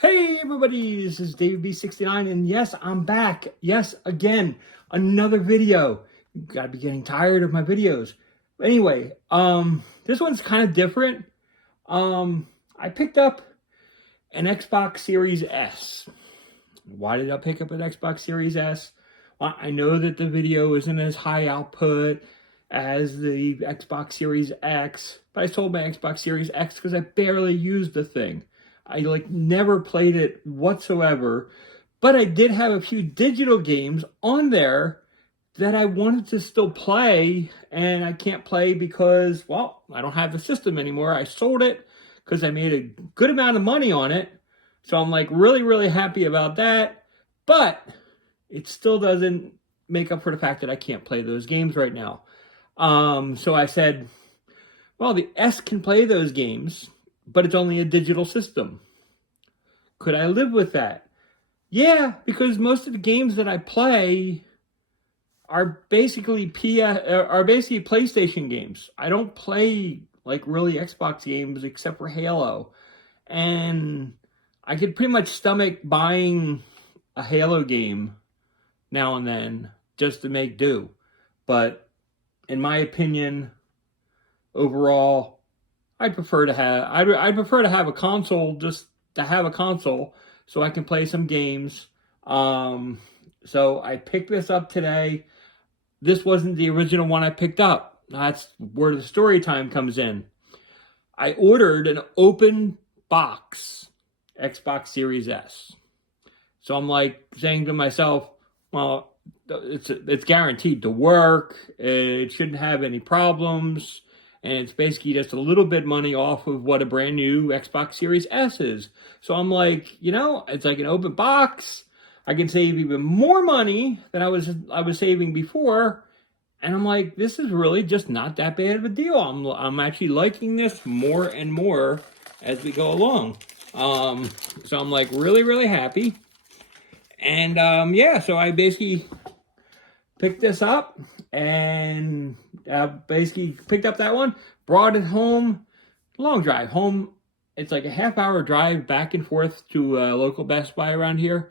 Hey everybody, this is David B69, and yes, I'm back. Yes, again, another video. Gotta be getting tired of my videos. Anyway, this one's kind of different. I picked up an Xbox Series S. Why did I pick up an Xbox Series S? Well, I know that the video isn't as high output as the Xbox Series X, but I sold my Xbox Series X because I barely used the thing. I never played it whatsoever, but I did have a few digital games on there that I wanted to still play, and I can't play because, well, I don't have the system anymore. I sold it because I made a good amount of money on it. So I'm really, really happy about that, but it still doesn't make up for the fact that I can't play those games right now. So I said, well, the S can play those games, but it's only a digital system. Could I live with that? Yeah, because most of the games that I play are basically PlayStation games. I don't play really Xbox games except for Halo. And I could pretty much stomach buying a Halo game now and then just to make do. But in my opinion, overall, I'd prefer to have a console, just to have a console so I can play some games. So I picked this up today. This wasn't the original one I picked up. That's where the story time comes in. I ordered an open box Xbox Series S. So I'm saying to myself, well, it's guaranteed to work. It shouldn't have any problems. And it's basically just a little bit money off of what a brand new Xbox Series S is. So I'm it's like an open box. I can save even more money than I was saving before. And I'm this is really just not that bad of a deal. I'm actually liking this more and more as we go along. So I'm really, really happy. And yeah, so I basically picked this up and basically picked up that one, brought it home. Long drive home. It's like a half-hour drive back and forth to a local Best Buy around here.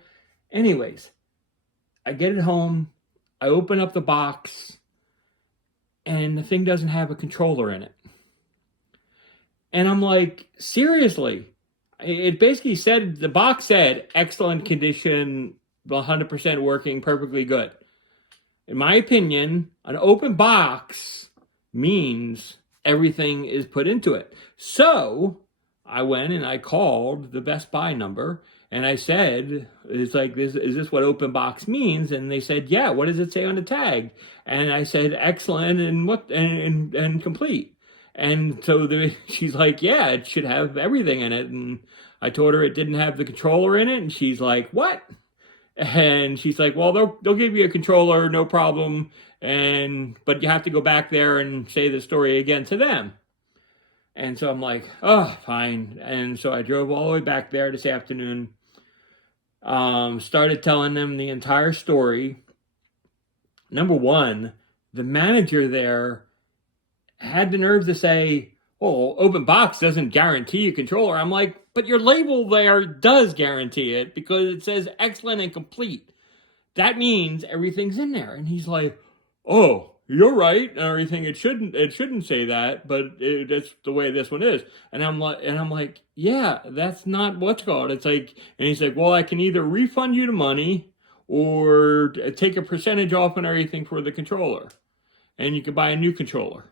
Anyways, I get it home. I open up the box, and the thing doesn't have a controller in it. And I'm seriously? It basically said, the box said, excellent condition, 100% working, perfectly good. In my opinion, an open box means everything is put into it. So I went and I called the Best Buy number and I said, is this what open box means? And they said, yeah, what does it say on the tag? And I said, excellent and complete. And so she's like, yeah, it should have everything in it. And I told her it didn't have the controller in it. And she's like, what? And she's like, well, they'll give you a controller, no problem. But you have to go back there and say the story again to them. And so I'm like, oh, fine. And so I drove all the way back there this afternoon. Started telling them the entire story. Number one, the manager there had the nerve to say, oh, open box doesn't guarantee a controller. I'm like, but your label there does guarantee it because it says excellent and complete. That means everything's in there. And he's like, oh, you're right and everything. It shouldn't say that, but that's the way this one is. And I'm like, yeah, that's not what's called. It's and he's like, well, I can either refund you the money or take a percentage off and everything for the controller. And you can buy a new controller.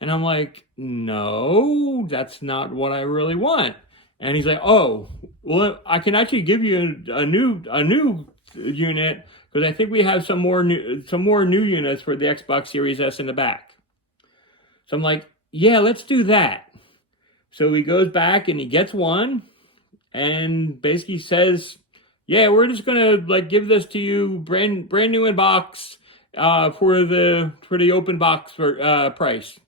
And I'm like, no, that's not what I really want. And he's like, oh, well, I can actually give you a new unit because I think we have some more new units for the Xbox Series S in the back. So I'm like, yeah, let's do that. So he goes back and he gets one and basically says, yeah, we're just gonna give this to you brand new in box for the open box price.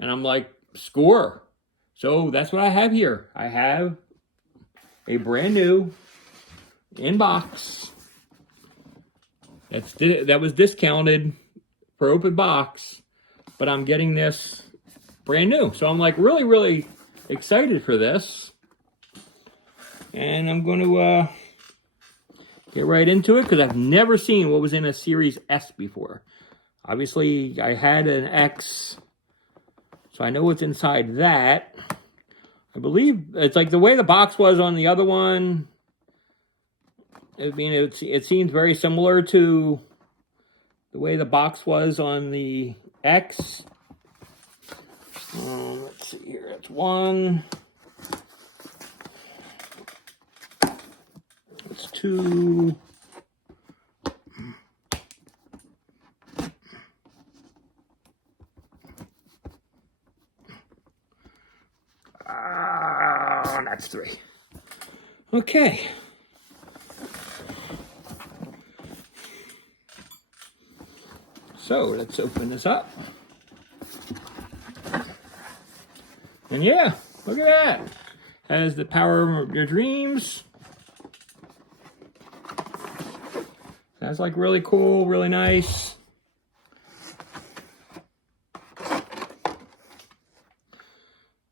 And I'm like, score. So that's what I have here. I have a brand new in-box that was discounted for open box, but I'm getting this brand new. So I'm really, really excited for this. And I'm going to get right into it because I've never seen what was in a Series S before. Obviously, I had an X, so I know what's inside that. I believe it's like the way the box was on the other one. I mean, it seems very similar to the way the box was on the X. Let's see here. It's one. It's two. That's three. Okay. So let's open this up. And yeah, look at that. Has the power of your dreams. That's like really cool, really nice.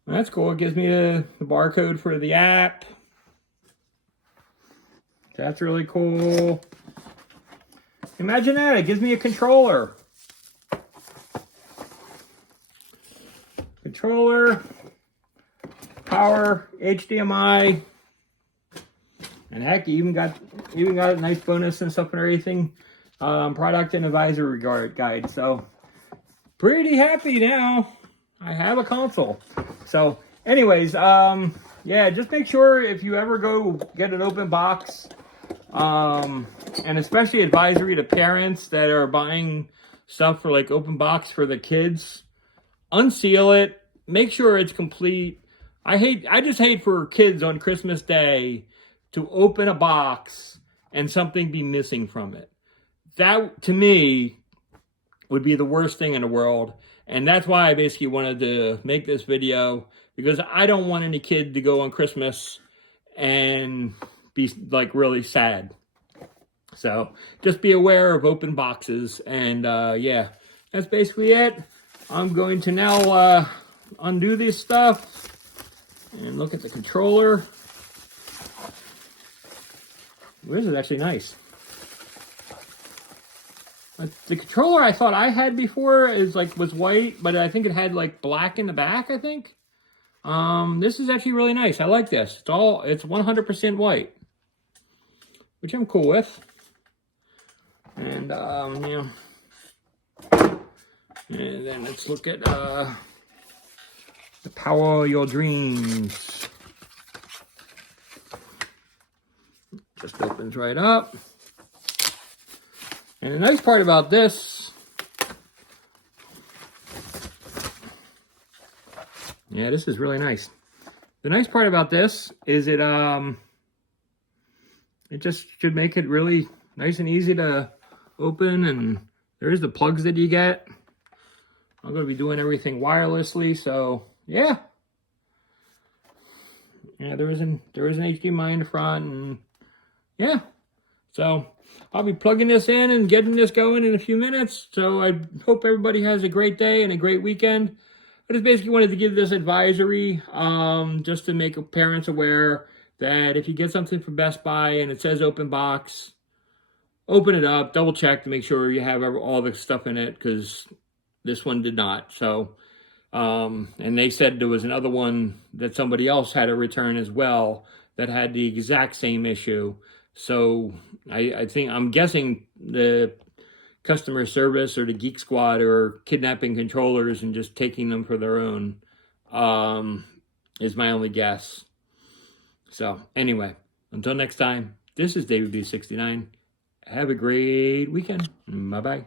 That's cool. It gives me the barcode for the app. That's really cool. Imagine that. It gives me a controller. Controller, power, HDMI, and heck, you even got a nice bonus and stuff and everything. Product and advisory guide. So pretty happy now. I have a console. So anyways, yeah, just make sure if you ever go get an open box, and especially advisory to parents that are buying stuff for like open box for the kids, unseal it, make sure it's complete. I just hate for kids on Christmas Day to open a box and something be missing from it. That, to me, would be the worst thing in the world. And that's why I basically wanted to make this video, because I don't want any kid to go on Christmas and be like really sad. So just be aware of open boxes. And yeah, that's basically it. I'm going to now undo this stuff and look at the controller. This is actually nice. The controller I thought I had before was white, but I think it had like black in the back, I think. This is actually really nice. I like this. It's 100% white, which I'm cool with. And yeah. And then let's look at the power of your dreams. Just opens right up. And the nice part about this, yeah, this is really nice. The nice part about this is it just should make it really nice and easy to open, and there's the plugs that you get. I'm going to be doing everything wirelessly, so yeah. Yeah, there is an HDMI in the front, and yeah. So I'll be plugging this in and getting this going in a few minutes. So I hope everybody has a great day and a great weekend. I just basically wanted to give this advisory just to make parents aware that if you get something from Best Buy and it says open box, open it up, double check to make sure you have all the stuff in it, because this one did not. So, and they said there was another one that somebody else had to return as well that had the exact same issue. So I'm guessing the customer service or the Geek Squad are kidnapping controllers and just taking them for their own, is my only guess. So anyway, until next time, this is David B69. Have a great weekend. Bye-bye.